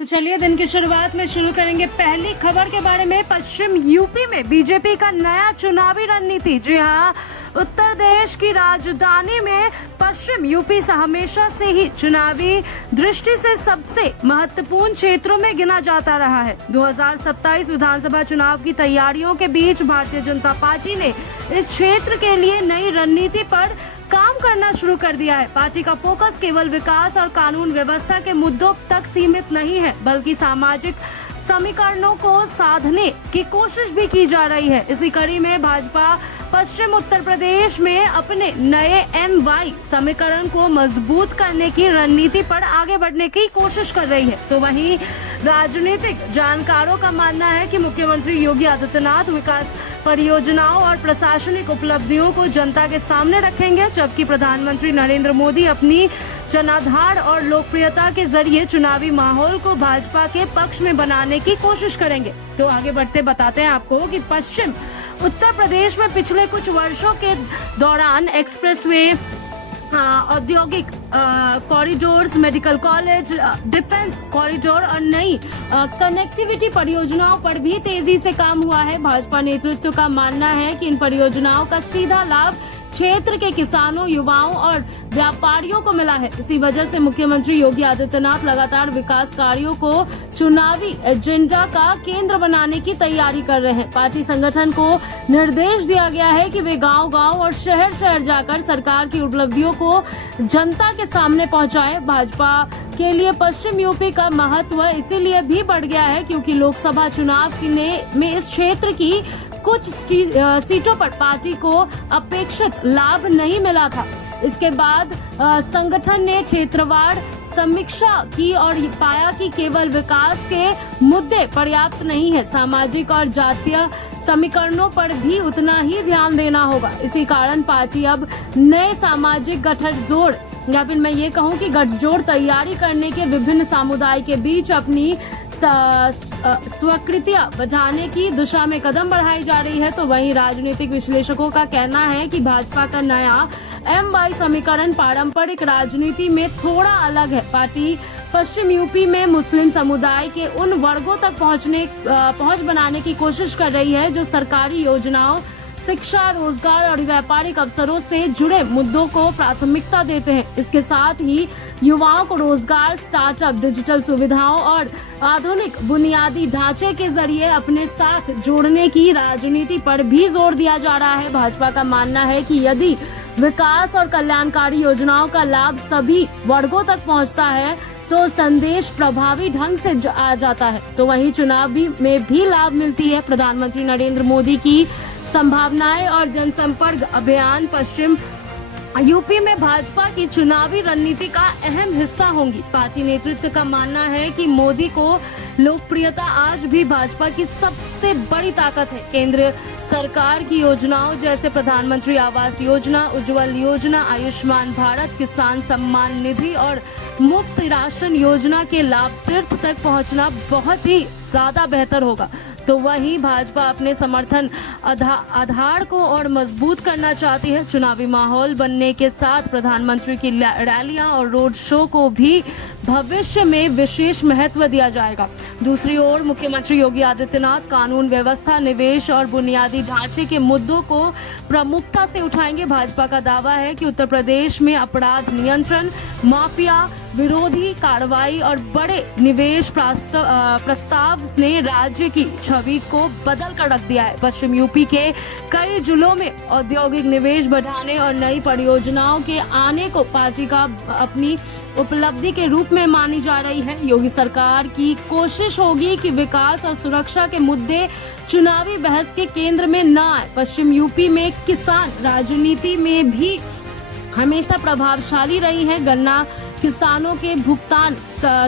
तो चलिए दिन की शुरुआत में शुरू करेंगे पहली खबर के बारे में। पश्चिम यूपी में बीजेपी का नया चुनावी रणनीति। जी हाँ, उत्तर प्रदेश की राजधानी में पश्चिम यूपी से हमेशा से ही चुनावी दृष्टि से सबसे महत्वपूर्ण क्षेत्रों में गिना जाता रहा है। 2027 विधानसभा चुनाव की तैयारियों के बीच भारतीय जनता पार्टी ने इस क्षेत्र के लिए नई रणनीति पर काम करना शुरू कर दिया है। पार्टी का फोकस केवल विकास और कानून व्यवस्था के मुद्दों तक सीमित नहीं है, बल्कि सामाजिक समीकरणों को साधने की कोशिश भी की जा रही है। इसी कड़ी में भाजपा पश्चिम उत्तर प्रदेश में अपने नए MY समीकरण को मजबूत करने की रणनीति पर आगे बढ़ने की कोशिश कर रही है। तो वहीं राजनीतिक जानकारों का मानना है कि मुख्यमंत्री योगी आदित्यनाथ विकास परियोजनाओं और प्रशासनिक उपलब्धियों को जनता के सामने रखेंगे, जबकि प्रधानमंत्री नरेंद्र मोदी अपनी जनाधार और लोकप्रियता के जरिए चुनावी माहौल को भाजपा के पक्ष में बनाने की कोशिश करेंगे। तो आगे बढ़ते बताते हैं आपको कि पश्चिम उत्तर प्रदेश में पिछले कुछ वर्षों के दौरान एक्सप्रेसवे, औद्योगिक corridors, medical college, defence corridor और नई कनेक्टिविटी परियोजनाओं पर भी तेजी से काम हुआ है। भाजपा नेतृत्व का मानना है कि इन परियोजनाओं का सीधा लाभ क्षेत्र के किसानों, युवाओं और व्यापारियों को मिला है। इसी वजह से मुख्यमंत्री योगी आदित्यनाथ लगातार विकास कार्यों को चुनावी एजेंडा का केंद्र बनाने की तैयारी कर रहे हैं। पार्टी संगठन को निर्देश दिया गया है कि वे गांव-गांव और शहर-शहर जाकर सरकार की उपलब्धियों को जनता के सामने पहुंचाएं। भाजपा के लिए पश्चिम यूपी का महत्व इसीलिए भी बढ़ गया है क्योंकि लोकसभा चुनाव में इस क्षेत्र की कुछ सीटों पर पार्टी को अपेक्षित लाभ नहीं मिला था। इसके बाद संगठन ने क्षेत्रवार समीक्षा की और पाया कि केवल विकास के मुद्दे पर्याप्त नहीं है, सामाजिक और जातीय समीकरणों पर भी उतना ही ध्यान देना होगा। इसी कारण पार्टी अब नए सामाजिक गठजोड़ या फिर मैं ये कहूँ कि गठजोड़ तैयारी करने के विभिन्न समुदाय के बीच अपनी स्वीकृतियां बढ़ाने की दिशा में कदम बढ़ाई जा रही है। तो वहीं राजनीतिक विश्लेषकों का कहना है कि भाजपा का नया MY समीकरण पारंपरिक राजनीति में थोड़ा अलग है। पार्टी पश्चिम यूपी में मुस्लिम समुदाय के उन वर्गों तक पहुंच बनाने की कोशिश कर रही है जो सरकारी योजनाओं, शिक्षा, रोजगार और व्यापारिक अवसरों से जुड़े मुद्दों को प्राथमिकता देते हैं। इसके साथ ही युवाओं को रोजगार, स्टार्टअप, डिजिटल सुविधाओं और आधुनिक बुनियादी ढांचे के जरिए अपने साथ जोड़ने की राजनीति पर भी जोर दिया जा रहा है। भाजपा का मानना है कि यदि विकास और कल्याणकारी योजनाओं का लाभ सभी वर्गों तक पहुंचता है तो संदेश प्रभावी ढंग से आ जाता है। तो वहीं चुनाव में भी लाभ मिलती है। प्रधानमंत्री नरेंद्र मोदी की संभावनाएं और जनसंपर्क अभियान पश्चिम यूपी में भाजपा की चुनावी रणनीति का अहम हिस्सा होंगी। पार्टी नेतृत्व का मानना है कि मोदी को लोकप्रियता आज भी भाजपा की सबसे बड़ी ताकत है। केंद्र सरकार की योजनाओं जैसे प्रधानमंत्री आवास योजना, उज्जवल योजना, आयुष्मान भारत, किसान सम्मान निधि और मुफ्त राशन योजना के लाभार्थी तक पहुंचना बहुत ही ज्यादा बेहतर होगा। तो वहीं भाजपा अपने समर्थन आधार को और मजबूत करना चाहती है। चुनावी माहौल बनने के साथ प्रधानमंत्री की रैलियां और रोड शो को भी भविष्य में विशेष महत्व दिया जाएगा। दूसरी ओर मुख्यमंत्री योगी आदित्यनाथ कानून व्यवस्था, निवेश और बुनियादी ढांचे के मुद्दों को प्रमुखता से उठाएंगे। भाजपा का दावा है कि उत्तर प्रदेश में अपराध नियंत्रण, माफिया विरोधी कार्रवाई और बड़े निवेश प्रस्ताव ने राज्य की छवि को बदल कर रख दिया है। पश्चिम यूपी के कई जिलों में औद्योगिक निवेश बढ़ाने और नई परियोजनाओं के आने को पार्टी का अपनी उपलब्धि के रूप में मानी जा रही है। योगी सरकार की कोशिश होगी कि विकास और सुरक्षा के मुद्दे चुनावी बहस के केंद्र में न आए। पश्चिम यूपी में किसान राजनीति में भी हमेशा प्रभावशाली रही है। गन्ना किसानों के भुगतान,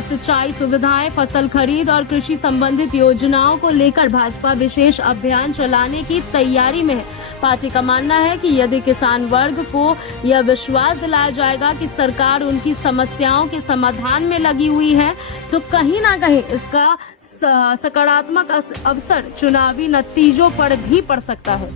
सिंचाई सुविधाएं, फसल खरीद और कृषि संबंधित योजनाओं को लेकर भाजपा विशेष अभियान चलाने की तैयारी में है। पार्टी का मानना है कि यदि किसान वर्ग को यह विश्वास दिलाया जाएगा कि सरकार उनकी समस्याओं के समाधान में लगी हुई है तो कहीं ना कहीं इसका सकारात्मक अवसर चुनावी नतीजों पर भी पड़ सकता है।